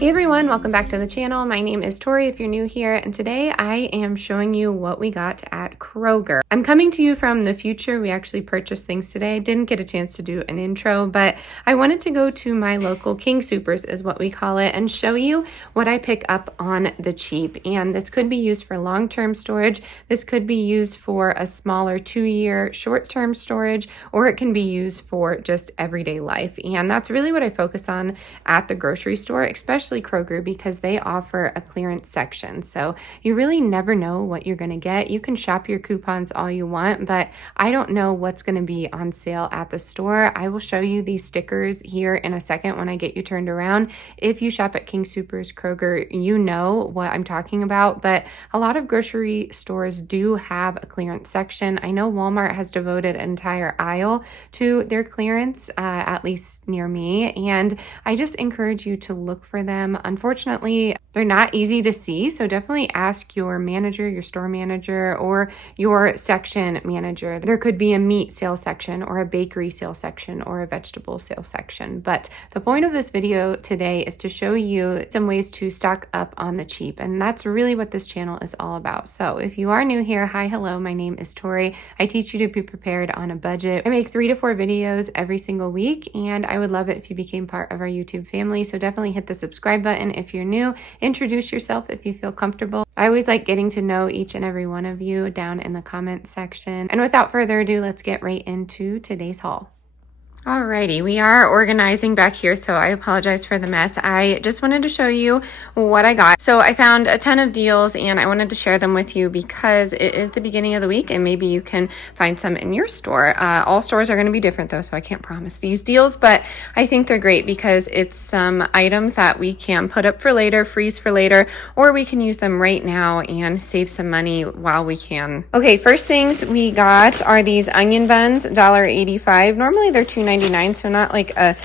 Hey everyone, welcome back to the channel. My name is Tori if you're new here, and today I am showing you what we got at Kroger. I'm coming to you from the future. We actually purchased things today. Didn't get a chance to do an intro, but I wanted to go to my local King Soopers is what we call it, and show you what I pick up on the cheap. And this could be used for long-term storage. This could be used for a smaller 2-year short-term storage, or it can be used for just everyday life. And that's really what I focus on at the grocery store, especially Kroger, because they offer a clearance section. So you really never know what you're going to get. You can shop your coupons all you want, but I don't know what's going to be on sale at the store. I will show you these stickers here in a second when I get you turned around. If you shop at King Soopers, Kroger, you know what I'm talking about, but a lot of grocery stores do have a clearance section. I know Walmart has devoted an entire aisle to their clearance, at least near me, and I just encourage you to look for them. Unfortunately, they're not easy to see, so definitely ask your manager, your store manager, or your section manager. There could be a meat sale section or a bakery sale section or a vegetable sale section, but the point of this video today is to show you some ways to stock up on the cheap, and that's really what this channel is all about. So if you are new here, hi, hello, my name is Tori. I teach you to be prepared on a budget. I make 3 to 4 videos every single week, and I would love it if you became part of our YouTube family, so definitely hit the subscribe button if you're new. Introduce yourself if you feel comfortable. I always like getting to know each and every one of you down in the comment section. And without further ado, let's get right into today's haul. Alrighty, we are organizing back here, so I apologize for the mess. I just wanted to show you what I got. So I found a ton of deals and I wanted to share them with you because it is the beginning of the week and maybe you can find some in your store. All stores are going to be different though, so I can't promise these deals, but I think they're great because it's some items that we can put up for later, freeze for later, or we can use them right now and save some money while we can. Okay, first things we got are these onion buns, $1.85. Normally they're $2.99. So not like a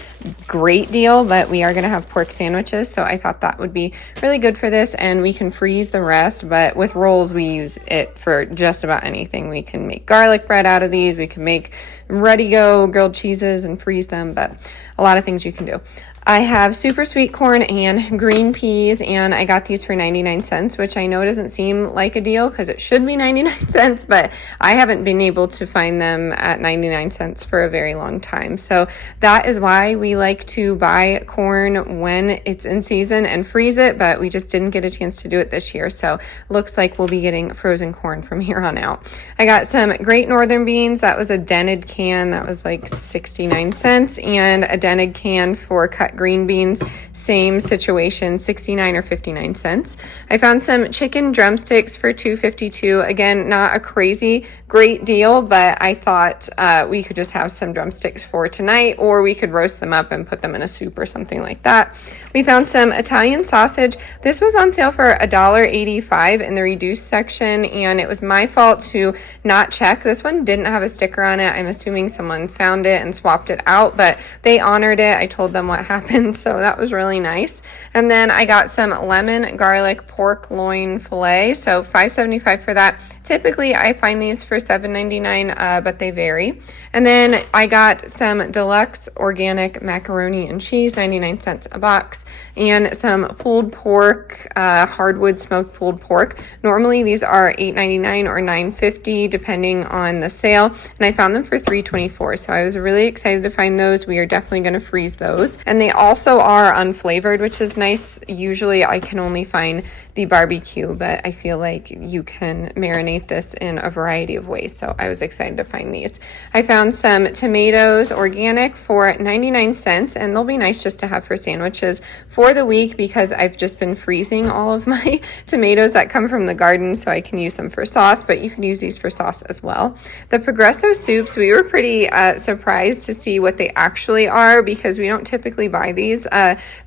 great deal, but we are going to have pork sandwiches, so I thought that would be really good for this, and we can freeze the rest. But with rolls, we use it for just about anything. We can make garlic bread out of these, we can make ready-go grilled cheeses and freeze them, but a lot of things you can do. I have super sweet corn and green peas, and I got these for 99 cents, which I know doesn't seem like a deal because it should be 99 cents, but I haven't been able to find them at 99 cents for a very long time. So that is why we like to buy corn when it's in season and freeze it, but we just didn't get a chance to do it this year. So looks like we'll be getting frozen corn from here on out. I got some Great Northern beans. That was a dented can. That was like 69 cents, and a dented can for cut green beans, same situation, 69 or 59 cents. I found some chicken drumsticks for $2.52. Again, not a crazy great deal, but I thought we could just have some drumsticks for tonight, or we could roast them up and put them in a soup or something like that. We found some Italian sausage. This was on sale for $1.85 in the reduced section, and it was my fault to not check. This one didn't have a sticker on it. I'm assuming someone found it and swapped it out, but they honored it. I told them what happened, so that was really nice. And then I got some lemon garlic pork loin filet, so $5.75 for that. Typically, I find these for $7.99, but they vary. And then I got some deluxe organic macaroni and cheese, 99 cents a box, and some pulled pork, hardwood smoked pulled pork. Normally, these are $8.99 or $9.50, depending on the sale, and I found them for $3.24, so I was really excited to find those. We are definitely going to freeze those. And they also are unflavored, which is nice. Usually, I can only find the barbecue, but I feel like you can marinate this in a variety of ways, so I was excited to find these. I found some tomatoes organic for 99 cents, and they'll be nice just to have for sandwiches for the week because I've just been freezing all of my tomatoes that come from the garden so I can use them for sauce, but you can use these for sauce as well. The Progresso soups, we were pretty surprised to see what they actually are because we don't typically buy these.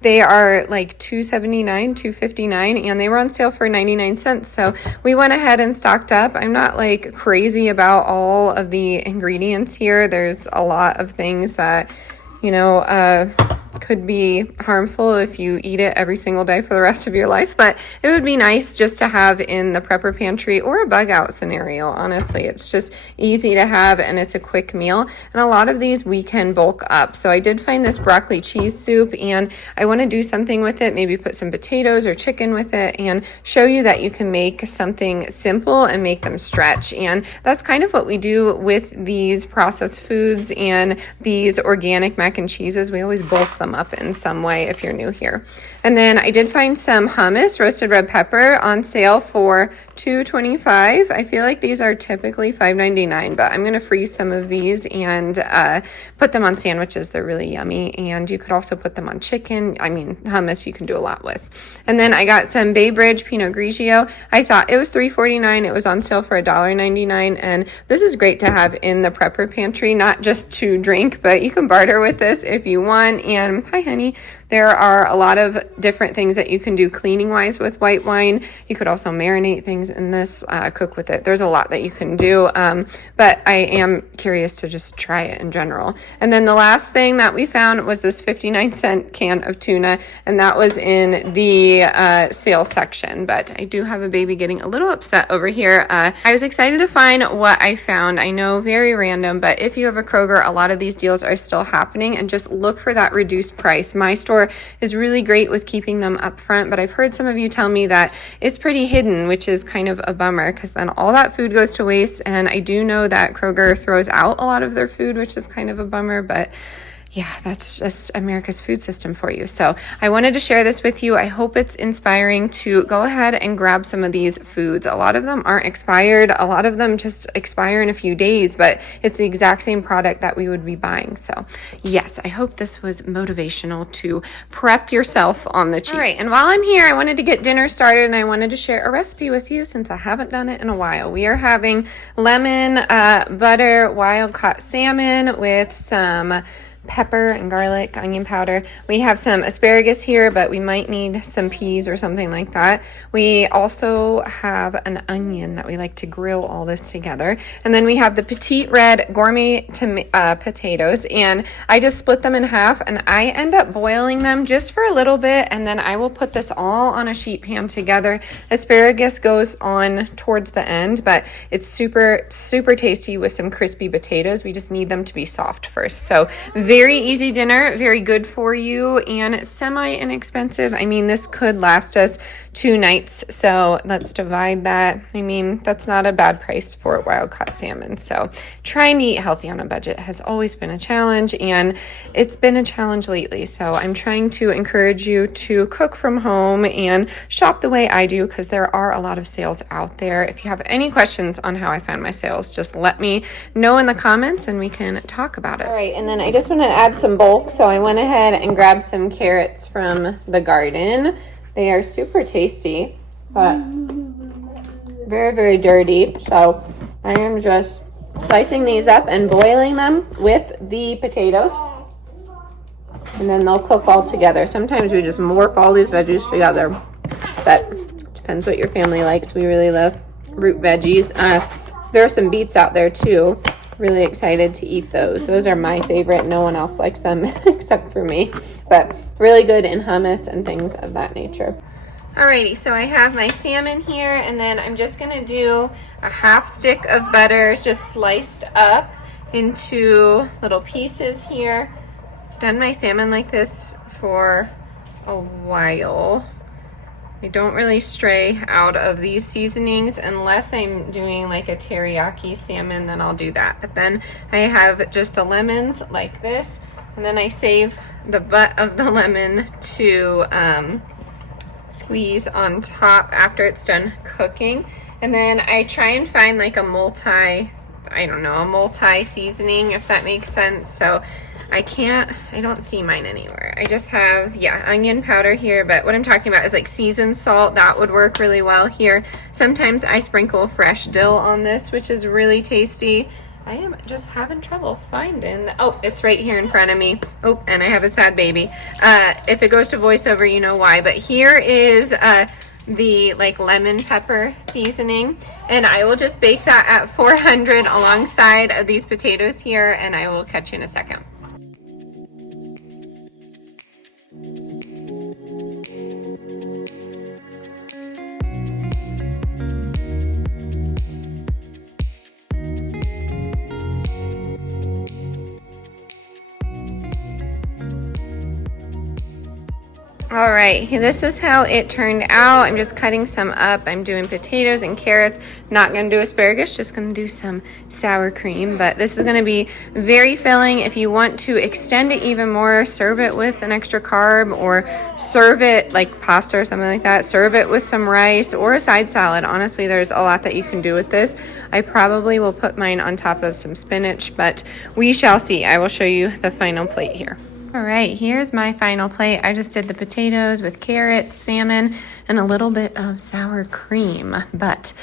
They are like $2.79, $2.59, and they were on sale for 99 cents. So we went ahead and stocked up. I'm not like crazy about all of the ingredients here. There's a lot of things that, you know, could be harmful if you eat it every single day for the rest of your life, but it would be nice just to have in the prepper pantry or a bug out scenario. Honestly, it's just easy to have and it's a quick meal, and a lot of these we can bulk up. So I did find this broccoli cheese soup, and I want to do something with it, maybe put some potatoes or chicken with it, and show you that you can make something simple and make them stretch. And that's kind of what we do with these processed foods and these organic mac and cheeses. We always bulk them up in some way if you're new here. And then I did find some hummus, roasted red pepper, on sale for $2.25. I feel like these are typically $5.99, but I'm going to freeze some of these and put them on sandwiches. They're really yummy, and you could also put them on chicken. I mean, hummus you can do a lot with. And then I got some Bay Bridge Pinot Grigio. I thought it was $3.49. It was on sale for $1.99, and this is great to have in the prepper pantry, not just to drink, but you can barter with this if you want. And hi, honey. There are a lot of different things that you can do cleaning wise with white wine. You could also marinate things in this, cook with it. There's a lot that you can do, but I am curious to just try it in general. And then the last thing that we found was this 59-cent can of tuna, and that was in the sale section. But I do have a baby getting a little upset over here. I was excited to find what I found. I know, very random, but if you have a Kroger, a lot of these deals are still happening, and just look for that reduced price. My store is really great with keeping them up front, but I've heard some of you tell me that it's pretty hidden, which is kind of a bummer, because then all that food goes to waste. And I do know that Kroger throws out a lot of their food, which is kind of a bummer, but yeah, that's just America's food system for you. So I wanted to share this with you. I hope it's inspiring to go ahead and grab some of these foods. A lot of them aren't expired. A lot of them just expire in a few days, but it's the exact same product that we would be buying. So yes, I hope this was motivational to prep yourself on the cheap. All right, and while I'm here, I wanted to get dinner started, and I wanted to share a recipe with you since I haven't done it in a while. We are having lemon butter wild caught salmon with some pepper and garlic, onion powder. We have some asparagus here, but we might need some peas or something like that. We also have an onion that we like to grill all this together. And then we have the petite red gourmet potatoes, and I just split them in half, and I end up boiling them just for a little bit, and then I will put this all on a sheet pan together. Asparagus goes on towards the end, but it's super, super tasty with some crispy potatoes. We just need them to be soft first. So very easy dinner, very good for you, and semi-inexpensive. I mean, this could last us 2 nights, so let's divide that. I mean, that's not a bad price for wild-caught salmon. So trying to eat healthy on a budget has always been a challenge, and it's been a challenge lately. So I'm trying to encourage you to cook from home and shop the way I do, because there are a lot of sales out there. If you have any questions on how I found my sales, just let me know in the comments and we can talk about it. All right, and then I just want to add some bulk, so I went ahead and grabbed some carrots from the garden. They are super tasty, but very, very dirty. So I am just slicing these up and boiling them with the potatoes, and then they'll cook all together. Sometimes we just morph all these veggies together, but depends what your family likes. We really love root veggies. There are some beets out there too. Really excited to eat those. Those are my favorite. No one else likes them except for me, but really good in hummus and things of that nature. Alrighty, so I have my salmon here, and then I'm just gonna do a half stick of butter just sliced up into little pieces here. Done my salmon like this for a while. I don't really stray out of these seasonings unless I'm doing like a teriyaki salmon, then I'll do that. But then I have just the lemons like this, and then I save the butt of the lemon to squeeze on top after it's done cooking. And then I try and find like a multi seasoning, if that makes sense. So I don't see mine anywhere. I just have, onion powder here, but what I'm talking about is like seasoned salt. That would work really well here. Sometimes I sprinkle fresh dill on this, which is really tasty. I am just having trouble finding, it's right here in front of me. Oh, and I have a sad baby. If it goes to voiceover, you know why, but here is the like lemon pepper seasoning, and I will just bake that at 400 alongside of these potatoes here, and I will catch you in a second. All right, this is how it turned out. I'm just cutting some up. I'm doing potatoes and carrots. Not gonna do asparagus, just gonna do some sour cream. But this is gonna be very filling. If you want to extend it even more, serve it with an extra carb, or serve it like pasta or something like that. Serve it with some rice or a side salad. Honestly, there's a lot that you can do with this. I probably will put mine on top of some spinach, but we shall see. I will show you the final plate here. All right, here's my final plate. I just did the potatoes with carrots, salmon, and a little bit of sour cream, but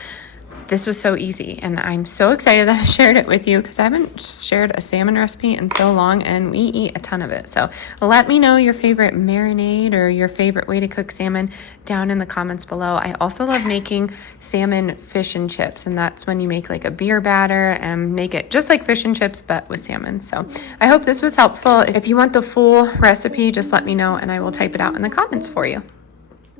this was so easy, and I'm so excited that I shared it with you because I haven't shared a salmon recipe in so long, and we eat a ton of it. So let me know your favorite marinade or your favorite way to cook salmon down in the comments below. I also love making salmon fish and chips, and that's when you make like a beer batter and make it just like fish and chips but with salmon. So I hope this was helpful. If you want the full recipe, just let me know and I will type it out in the comments for you.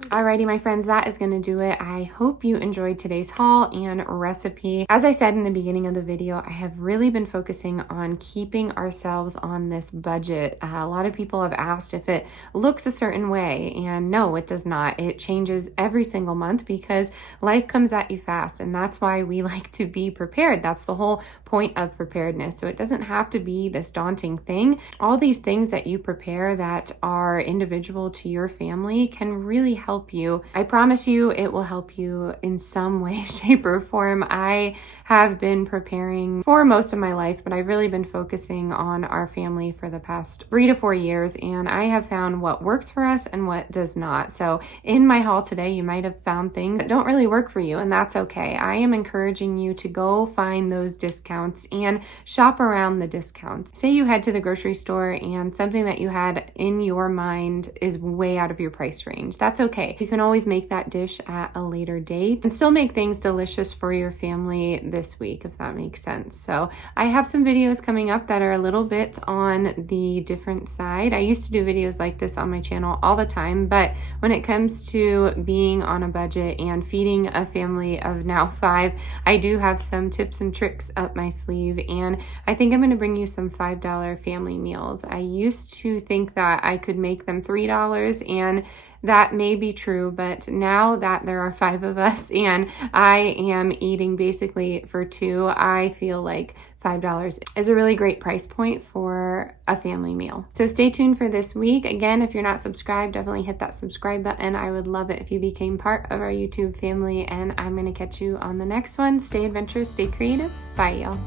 Alrighty, my friends, that is going to do it. I hope you enjoyed today's haul and recipe. As I said in the beginning of the video, I have really been focusing on keeping ourselves on this budget. A lot of people have asked if it looks a certain way, and no, it does not. It changes every single month because life comes at you fast, and that's why we like to be prepared. That's the whole point of preparedness. So it doesn't have to be this daunting thing. All these things that you prepare that are individual to your family can really help you. I promise you it will help you in some way, shape, or form. I have been preparing for most of my life, but I've really been focusing on our family for the past 3 to 4 years, and I have found what works for us and what does not. So in my haul today, you might have found things that don't really work for you, and that's okay. I am encouraging you to go find those discounts and shop around the discounts. Say you head to the grocery store and something that you had in your mind is way out of your price range. That's okay. You can always make that dish at a later date and still make things delicious for your family this week, if that makes sense. So I have some videos coming up that are a little bit on the different side. I used to do videos like this on my channel all the time, but when it comes to being on a budget and feeding a family of now 5, I do have some tips and tricks up my sleeve, and I think I'm going to bring you some $5 family meals. I used to think that I could make them $3, and that may be true, but now that there are 5 of us and I am eating basically for 2, I feel like $5 is a really great price point for a family meal. So stay tuned for this week. Again, if you're not subscribed, definitely hit that subscribe button. I would love it if you became part of our YouTube family, and I'm going to catch you on the next one. Stay adventurous, stay creative. Bye, y'all.